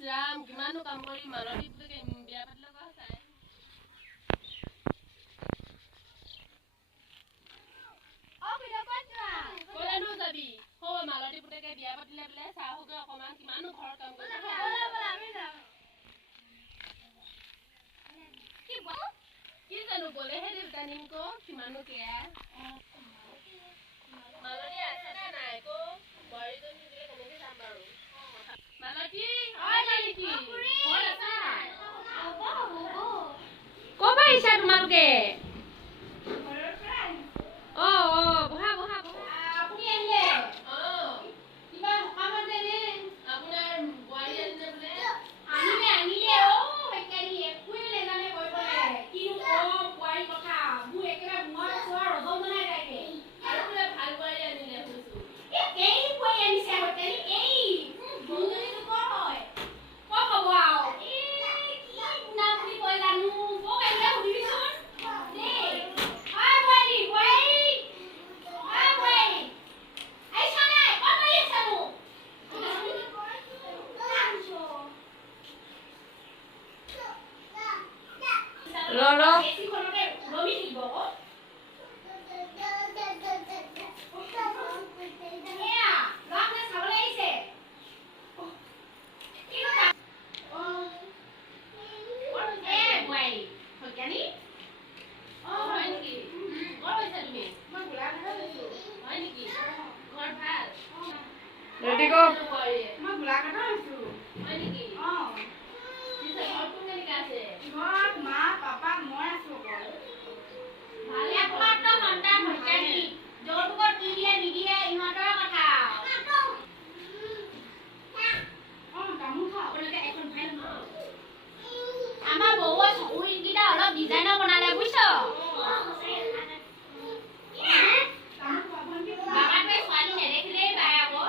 ৰাম কিমানো কাম কৰি মালতী বিয়া পাতিলে কোৱা চাই ক'লেনো যাবি হ'ব মালতী পুতেকে বিয়া পাতিলে বোলে চাহকে অকণমান কিমানো ঘৰৰ কাম কৰি কি জানো গ'লেহে দেউতা নিম ক কিমানো কেয়া মালতী আছে নে নাই ক বোৱাৰীজনী দিলে কেনেকে যাম বাৰু মালতী হয় নেকি ঘৰত আছে নাই ক'ৰ পৰা আহিছা তোমালোকে বহা বহা আপুনি আহিলে কিবা সকামত নে আপোনাৰ বোৱাৰী আনিলে বোলে আনিলে একোৱে নেজানে কৰিবলৈ কিনো কম বোৱাৰী কথা মোৰ একেবাৰে মূৰত চোৱা ৰজম বনাই থাকে আৰু বোলে ভাল বোৱাৰী আনিলে শুনিছো এই বোৱাৰী আনিছে হোটেল এই বন্ধুজনীটো ক'ৰ হয় ক'ৰ হ'ব আৰু কি নাম বুলি কয় জানো ক'ক আহিলে সুধিবিচোন দেই হয় বোৱাৰী আহিছা নাই ক'ত কৰি আছানো ৰমি থাকিব আমাৰ বৌৰ চকু ইংগিতা অলপ ডিজাইনৰ বনালে বুজিছ বাবাটোৱে ছোৱালী নেদেখিলেই পায় আকৌ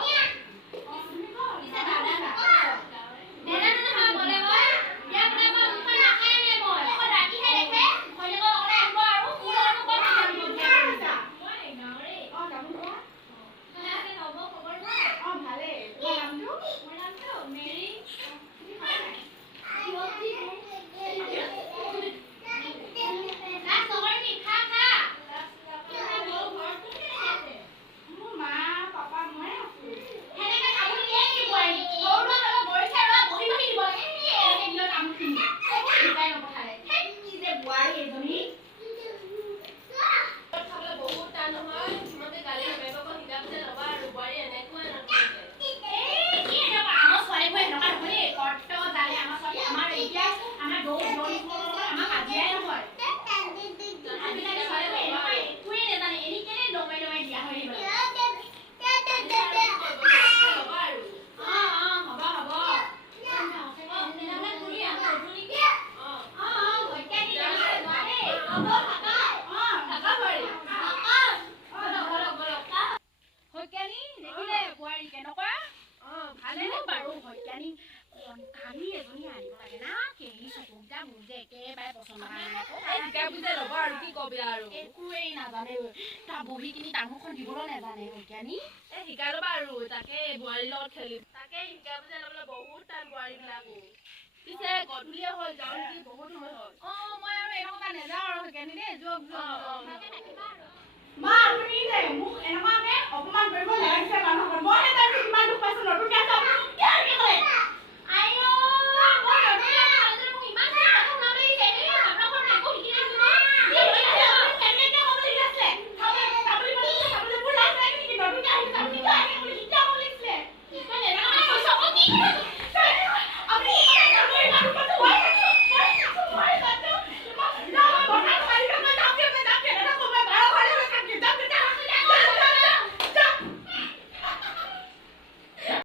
বহি কিনি তামোলখন দিবলৈ নেজানে বিজ্ঞানী শিকাই ল'বা আৰু তাকে বোৱাৰীৰ লগত খেলি তাকে শিকাই বুজাই ল'বলৈ বহুত টাইম বোৱাৰীবিলাকো পিছে গধূলিয়ে হ'ল যাওঁ নেকি বহুত সময় হ'ল মই আৰু এনেকুৱা নেযাওঁ আৰু বিজ্ঞানী দেই যোগ মা তুমি যে মোক এনেকুৱাকে অপমান কৰিব নালাগিছে মানুহক মই নেজানো কিমান দুখ পাইছো নতুনকে আছে আপুনি কি কৰে আইও Yeah.